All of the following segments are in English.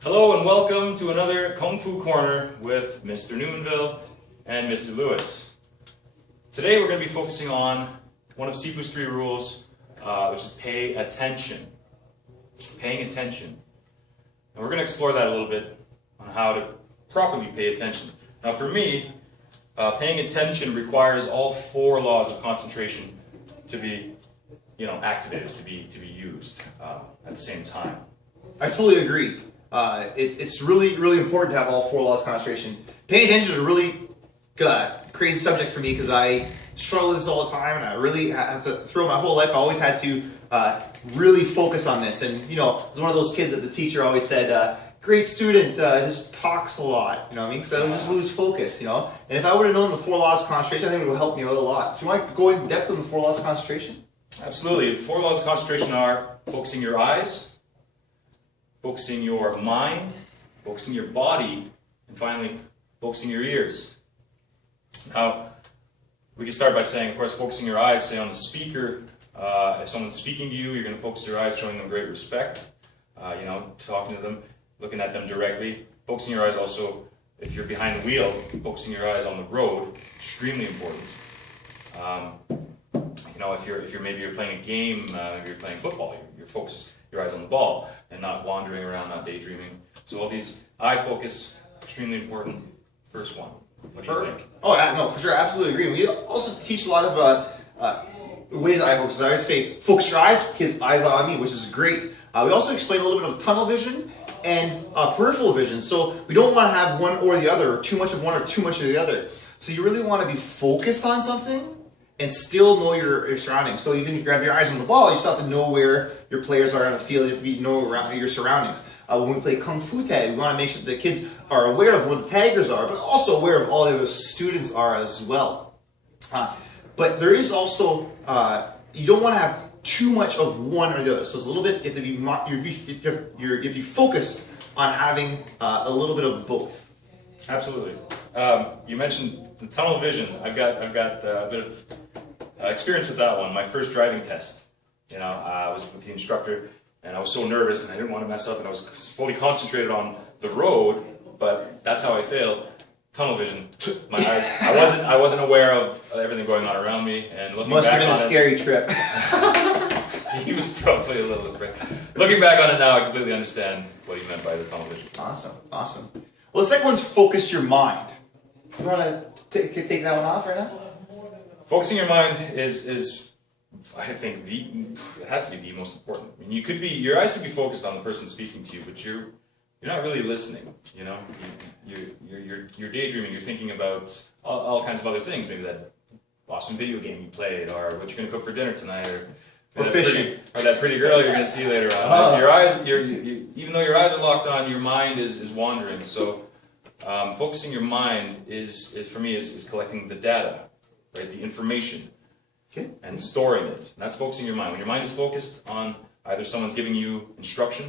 Hello and welcome to another Kung Fu Corner with Mr. Numainville and Mr. Lewis. Today we're going to be focusing on one of sifu's 3 rules, which is pay attention. Paying attention. And we're going to explore that a little bit on how to properly pay attention. Now for me, paying attention requires all 4 laws of concentration to be activated, to be used at the same time. I fully agree. It's really important to have all 4 laws of concentration. Paying attention is a really crazy subject for me because I struggle with this all the time, and I really have to, throughout my whole life, I always had to really focus on this. And I was one of those kids that the teacher always said, great student, just talks a lot, you know what I mean? Because I would just lose focus, And if I would have known the 4 laws of concentration, I think it would help me out a lot. So you want to go in depth with the 4 laws of concentration? Absolutely. The 4 laws of concentration are focusing your eyes, focusing your mind, focusing your body, and finally, focusing your ears. Now, we can start by saying, of course, focusing your eyes, say on the speaker. If someone's speaking to you, you're going to focus your eyes, showing them great respect, talking to them, looking at them directly. Focusing your eyes also, if you're behind the wheel, focusing your eyes on the road, extremely important. If you're playing a game, maybe you're playing football, you're focused your eyes on the ball and not wandering around, not daydreaming. So all these eye focus, extremely important. First one. What do you think? Oh, no, for sure, absolutely agree. We also teach a lot of ways eye focus. I always say, focus your eyes, kids, eyes on me, which is great. We also explain a little bit of tunnel vision and peripheral vision. So we don't want to have one or the other, or too much of one or too much of the other. So you really want to be focused on something and still know your surroundings. So even if you have your eyes on the ball, you still have to know where your players are on the field. You have to know around your surroundings. When we play Kung Fu tag, we want to make sure that the kids are aware of where the taggers are, but also aware of all the other students are as well. But there is also, you don't want to have too much of one or the other. So it's a little bit, you have to be focused on having a little bit of both. Absolutely. You mentioned the tunnel vision. I've got a bit of experience with that one. My first driving test. I was with the instructor, and I was so nervous, and I didn't want to mess up, and I was fully concentrated on the road. But that's how I failed. Tunnel vision. My eyes. I wasn't aware of everything going on around me, and looking Must back have been on a scary trip. He was probably a little afraid. Looking back on it now, I completely understand what he meant by the tunnel vision. Awesome. Well, the second one's focus your mind. You want to take that one off right now? Focusing your mind is I think it has to be the most important. I mean, your eyes could be focused on the person speaking to you, but you're not really listening. You're daydreaming. You're thinking about all kinds of other things. Maybe that awesome video game you played, or what you're going to cook for dinner tonight, or fishing, or that pretty girl you're going to see later on. So your eyes, even though your eyes are locked on, your mind is wandering. So focusing your mind is for me is collecting the data, right? The information. Okay. And storing it. And that's focusing your mind. When your mind is focused on either someone's giving you instruction,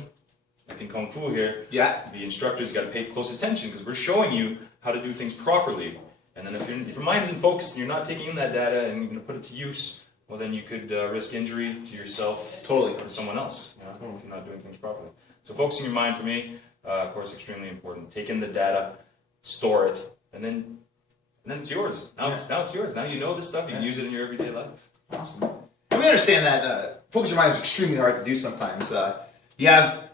like in Kung Fu here, the instructor's got to pay close attention because we're showing you how to do things properly. And then if your mind isn't focused and you're not taking in that data and you're going to put it to use, well then you could risk injury to yourself or to someone else if you're not doing things properly. So focusing your mind for me, of course, extremely important. Take in the data, store it, and then it's yours. Now it's yours. Now you know this stuff. You can use it in your everyday life. Awesome. And we understand that focus your mind is extremely hard to do sometimes. You have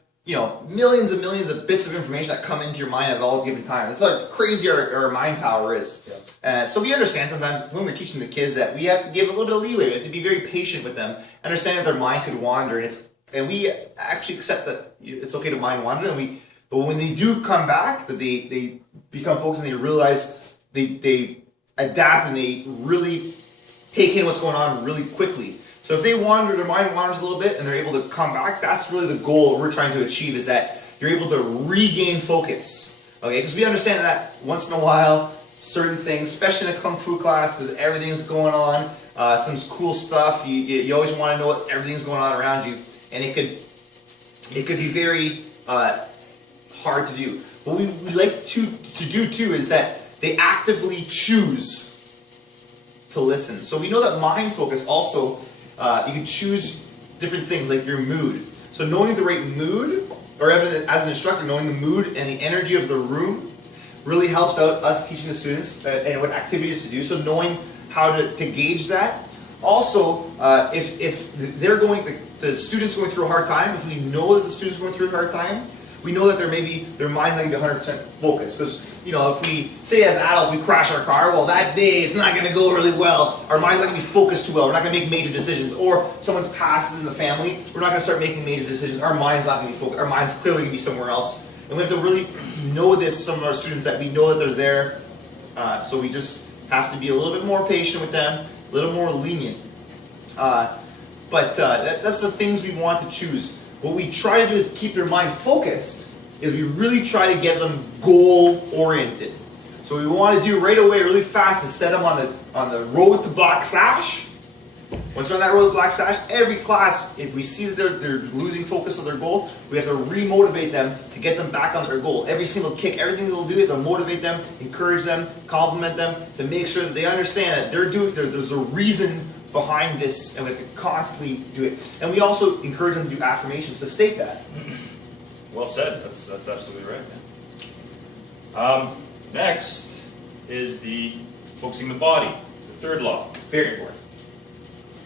millions and millions of bits of information that come into your mind at all given time. That's how crazy our mind power is. Yeah. So we understand sometimes when we're teaching the kids that we have to give a little bit of leeway. We have to be very patient with them. Understand that their mind could wander, and we actually accept that it's okay to mind wander. But when they do come back, that they become focused and they realize. They adapt and they really take in what's going on really quickly. So if their mind wanders a little bit and they're able to come back, that's really the goal we're trying to achieve, is that you're able to regain focus. Okay, because we understand that once in a while, certain things, especially in a Kung Fu class, everything's going on, some cool stuff. You always want to know what everything's going on around you, and it could be very hard to do. What we like to do too is that they actively choose to listen. So we know that mind focus also, you can choose different things like your mood. So knowing the right mood or as an instructor, knowing the mood and the energy of the room really helps out us teaching the students and what activities to do. So knowing how to gauge that. Also, if they're the student's going through a hard time, if we know that the student's going through a hard time, we know that their mind's not going to be 100% focused. Because, you know, if we say as adults we crash our car, well, that day it's not going to go really well. Our mind's not going to be focused too well. We're not going to make major decisions. Or someone's passes in the family, we're not going to start making major decisions. Our mind's not going to be focused. Our mind's clearly going to be somewhere else. And we have to really know this, some of our students, that we know that they're there. So we just have to be a little bit more patient with them, a little more lenient. That's the things we want to choose. What we try to do is keep their mind focused, is we really try to get them goal-oriented. So what we want to do right away, really fast, is set them on the road to Black Sash. Once they're on that road to Black Sash, every class, if we see that they're losing focus on their goal, we have to re-motivate them to get them back on their goal. Every single kick, everything they'll do, we have to motivate them, encourage them, compliment them, to make sure that they understand that there's a reason behind this, and we have to constantly do it. And we also encourage them to do affirmations to state that. Well said. That's absolutely right. Yeah. Next is the focusing the body, the third law. Very important.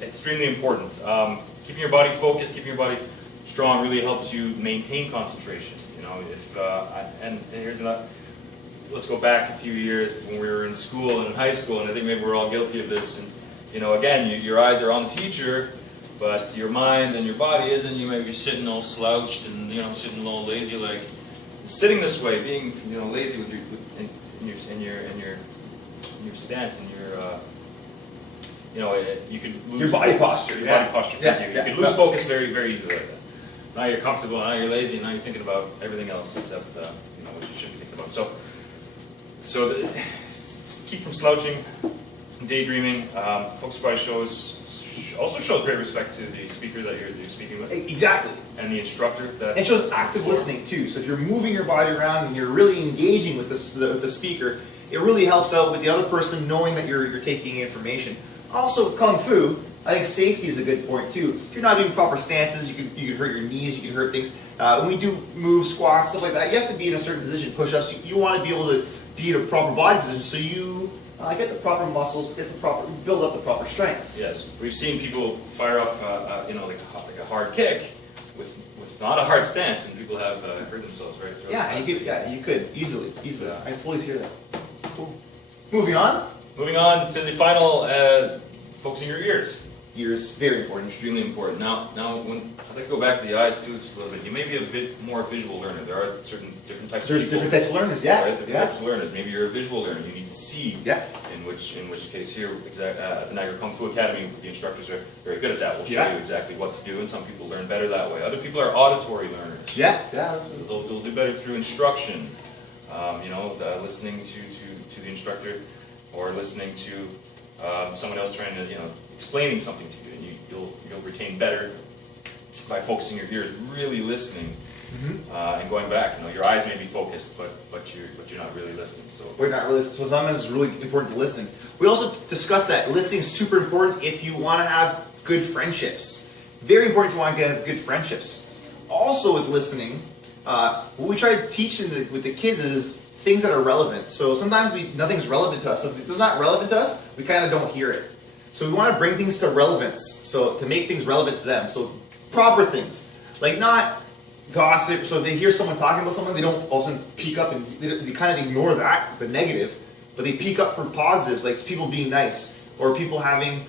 Extremely important. Keeping your body focused, keeping your body strong really helps you maintain concentration. You know, and here's another. Let's go back a few years when we were in school and in high school, and I think maybe we're all guilty of this. And you know, again, your eyes are on the teacher, but your mind and your body isn't. You may be sitting all slouched and, you know, sitting all lazy, like sitting this way, being, you know, lazy with your stance and your you know, you could lose your body posture. Your body posture. You could lose focus very, very easily like that. Now you're comfortable. Now you're lazy. And now you're thinking about everything else except you know, what you should be thinking about. So keep from slouching. Daydreaming. Focus Body also shows great respect to the speaker that you're speaking with. Exactly. And the instructor. It shows active listening too. So if you're moving your body around and you're really engaging with the speaker, it really helps out with the other person knowing that you're taking information. Also with Kung Fu, I think safety is a good point too. If you're not doing proper stances, you can hurt your knees, you can hurt things. When we do move, squats, stuff like that, you have to be in a certain position, push-ups. You want to be able to be in a proper body position so you get the proper muscles, build up the proper strengths. Yes, we've seen people fire off, you know, like a hard kick with not a hard stance, and people have hurt themselves, right? You could easily. I totally hear that. Cool. Moving on. Moving on to the final, focusing your ears. Ears, very important. Extremely important. Now, when I'd like to go back to the eyes too, just a little bit. You may be a more visual learner. There are different types. There's different types of learners. Yeah. Right? Different types of learners. Maybe you're a visual learner. You need to see. Yeah. In which case here at the Niagara Kung Fu Academy, the instructors are very good at that. We'll show you exactly what to do, and some people learn better that way. Other people are auditory learners. Yeah. They'll do better through instruction. You know, listening to the instructor, or listening to someone else trying to, you know, explaining something to you, and you'll retain better by focusing your ears, really listening, and going back. You know, your eyes may be focused, but you're not really listening. So we're not really. So sometimes it's really important to listen. We also discussed that listening is super important if you want to have good friendships. Very important if you want to have good friendships. Also with listening, what we try to teach with the kids is things that are relevant. So sometimes nothing's relevant to us. So if it's not relevant to us, we kind of don't hear it. So we want to bring things to relevance, so to make things relevant to them. So proper things, like not gossip. So if they hear someone talking about someone, they don't all of a sudden peek up and they kind of ignore the negative, but they peek up for positives, like people being nice, or people having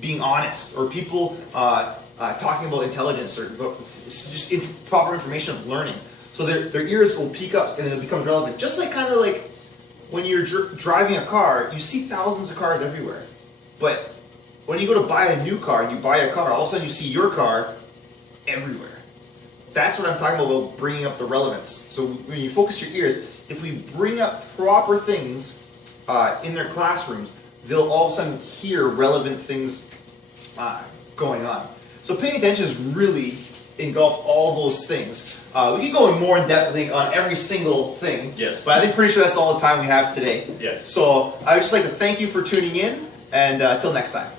being honest, or people talking about intelligence, or just proper information of learning. So their ears will peak up and it becomes relevant. Just like kind of like when you're driving a car, you see thousands of cars everywhere. But when you go to buy a new car and you buy a car, all of a sudden you see your car everywhere. That's what I'm talking about bringing up the relevance. So when you focus your ears, if we bring up proper things in their classrooms, they'll all of a sudden hear relevant things going on. So paying attention is really engulf all those things. We can go in more in depth, I think, on every single thing. Yes. But I think pretty sure that's all the time we have today. Yes. So I would just like to thank you for tuning in, and until next time.